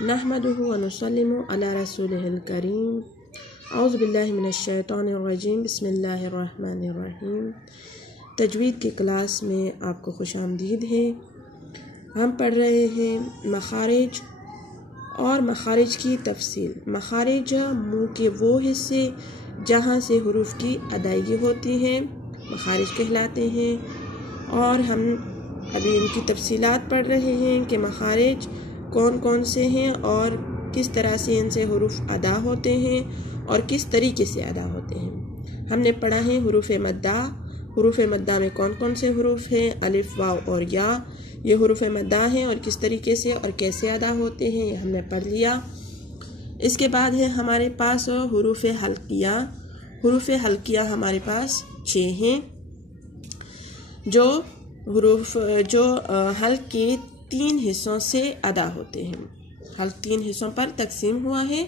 नहमदुहु व नुसल्लिमु अला रसूलिहिल करीम। औज़ु बिल्लाहि मिनश शैतानिर रजीम। बिस्मिल्लाहिर रहमानिर रहीम। तजवीद की क्लास में आपको खुशामदीद है। हम पढ़ रहे हैं मखारिज और मखारिज की तफसील। मखारिज मुँह के वो हिस्से जहाँ से हुरूफ की अदायगी होती है मखारिज कहलाते हैं। और हम अभी इनकी तफसीलात पढ़ रहे हैं कि मखारिज कौन कौन से हैं और किस तरह से इनसे हुरूफ अदा होते हैं और किस तरीके से अदा होते हैं। हमने पढ़ा है हुरूफ मद्दा। हुरूफ मद्दा में कौन कौन से हुरूफ हैं, अलिफ वाव और या, ये हुरूफ मद्दा हैं और किस तरीके से और कैसे अदा होते हैं ये हमने पढ़ लिया। इसके बाद है हमारे पास हुरूफ हल्किया। हुरूफ हल्किया हमारे पास 6 हैं जो हुरूफ हल्क के 3 हिस्सों से अदा होते हैं। हल्क 3 हिस्सों पर तकसीम हुआ है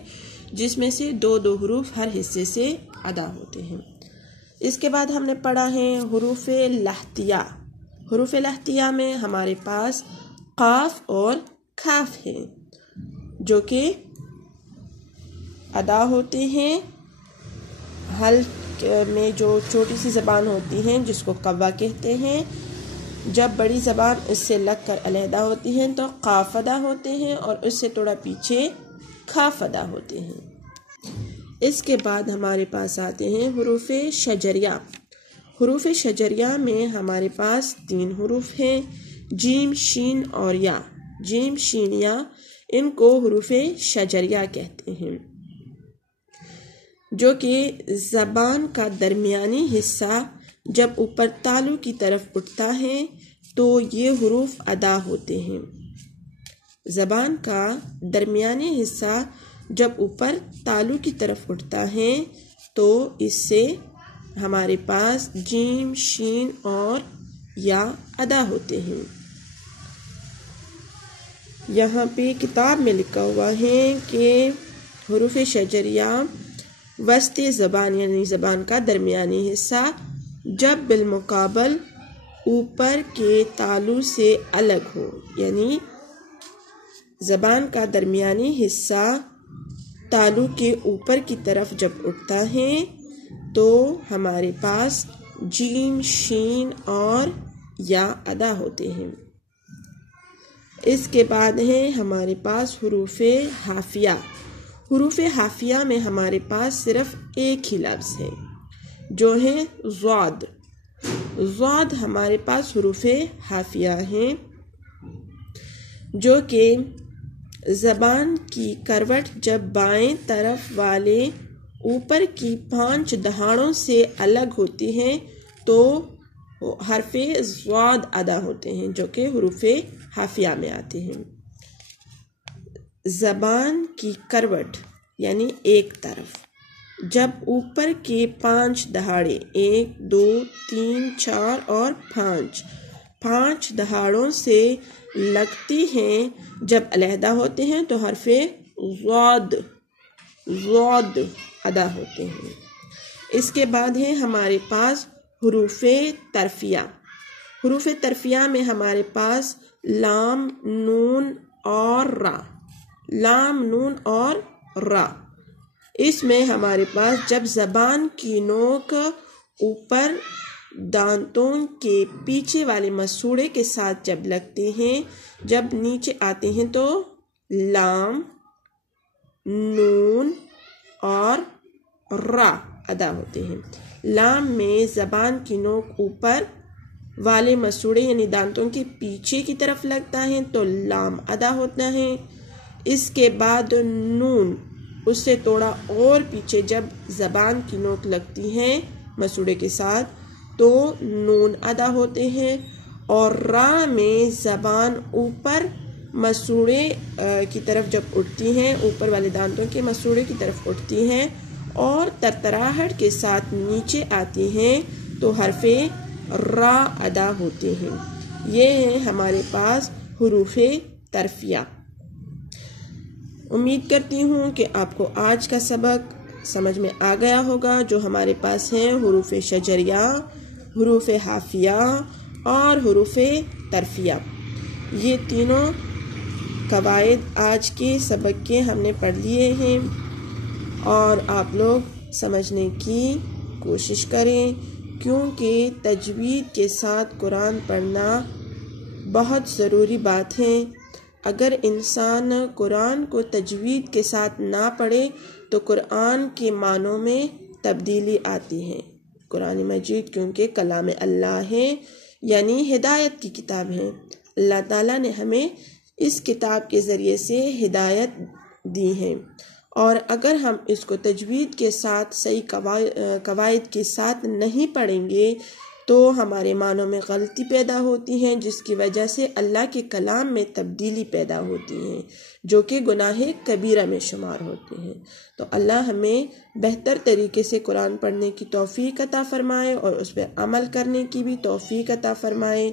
जिसमें से 2-2 हुरूफ हर हिस्से से अदा होते हैं। इसके बाद हमने पढ़ा है हुरूफ लहतिया। हुरूफ लहतिया में हमारे पास काफ और खाफ है जो कि अदा होते हैं हल्क में जो छोटी सी ज़बान होती है जिसको कव्वा कहते हैं। जब बड़ी ज़बान इससे लग कर अलहदा होती है तो काफ अदा होते हैं और उससे थोड़ा पीछे खाफ अदा होते हैं। इसके बाद हमारे पास आते हैं हुरूफ शजरिया। हुरूफ शजरिया में हमारे पास 3 हुरूफ हैं, जीम, शीन और या। जीम, शीन, या इनको हुरूफ शजरिया कहते हैं जो कि ज़बान का दरमियानी हिस्सा जब ऊपर तालू की तरफ उठता है तो ये हुरूफ अदा होते हैं। ज़बान का दरमियानी हिस्सा जब ऊपर तालू की तरफ उठता है तो इससे हमारे पास जीम, शीन और या अदा होते हैं। यहाँ पे किताब में लिखा हुआ है कि हुरूफ शजरिया वस्ती ज़बान यानी ज़बान का दरमियानी हिस्सा जब बिलमुकाबल ऊपर के तालू से अलग हो, यानी ज़बान का दरमियानी हिस्सा तालू के ऊपर की तरफ जब उठता है तो हमारे पास जीम, शीन और या अदा होते हैं। इसके बाद है हमारे पास हुरूफ हाफिया। हुरूफ हाफिया में हमारे पास सिर्फ एक ही लफ्ज़ है जो है ज़ाद। ज़ाद हमारे पास हुरूफ हाफिया हैं जो कि ज़बान की करवट जब बाएं तरफ वाले ऊपर की 5 दहाड़ों से अलग होती है तो हरफ़े ज़ाद अदा होते हैं जो कि हुरूफ हाफिया में आते हैं। ज़बान की करवट यानी एक तरफ जब ऊपर के 5 दहाड़े 1, 2, 3, 4 और 5 दहाड़ों से लगती हैं जब अलहदा होते हैं तो हरफ़े ज़ाद अदा होते हैं। इसके बाद है हमारे पास हुरूफ तरफिया। हुरूफ तरफिया में हमारे पास लाम, नून और रा। लाम, नून और रा। इसमें हमारे पास जब ज़बान की नोक ऊपर दांतों के पीछे वाले मसूड़े के साथ जब लगते हैं, जब नीचे आते हैं तो लाम, नून और रा अदा होते हैं। लाम में ज़बान की नोक ऊपर वाले मसूड़े यानी दांतों के पीछे की तरफ लगता है तो लाम अदा होता है। इसके बाद नून उससे थोड़ा और पीछे जब ज़बान की नोक लगती है मसूड़े के साथ तो नून अदा होते हैं। और रा में ज़बान ऊपर मसूड़े की तरफ जब उठती हैं, ऊपर वाले दांतों के मसूड़े की तरफ उठती हैं और तरतराहट के साथ नीचे आती हैं तो हरफ़े रा अदा होते हैं। ये है हमारे पास हुरूफ तरफिया। उम्मीद करती हूँ कि आपको आज का सबक समझ में आ गया होगा। जो हमारे पास हैं हुरूफ शजरिया, हुरूफ हाफिया और हुरूफ तरफिया, ये तीनों قواعد آج کے سبق کے ہم نے پڑھ لیے ہیں، اور آپ لوگ سمجھنے کی کوشش کریں، کیونکہ تجوید کے ساتھ قرآن پڑھنا بہت ضروری بات ہے۔ اگر انسان قرآن کو تجوید کے ساتھ نہ پڑھے تو قرآن کے معنوں میں تبدیلی آتی ہے۔ قرآن مجید کیونکہ کلام اللہ ہے، یعنی ہدایت کی کتاب ہے۔ اللہ تعالیٰ نے ہمیں اس کتاب کے ذریعے سے ہدایت دی ہے، اور اگر ہم اس کو تجوید کے ساتھ صحیح قواعد کے ساتھ نہیں پڑھیں گے تو ہمارے معنوں میں غلطی پیدا ہوتی ہے، جس کی وجہ سے اللہ کے کلام میں تبدیلی پیدا ہوتی ہے، جو کہ گناہ کبیرہ میں شمار ہوتے ہیں۔ تو اللہ ہمیں بہتر طریقے سے قرآن پڑھنے کی توفیق عطا فرمائے اور اس پہ عمل کرنے کی بھی توفیق عطا فرمائے،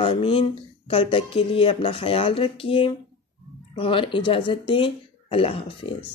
آمین۔ کل تک کے لیے اپنا خیال رکھیے اور اجازت دیں، اللہ حافظ۔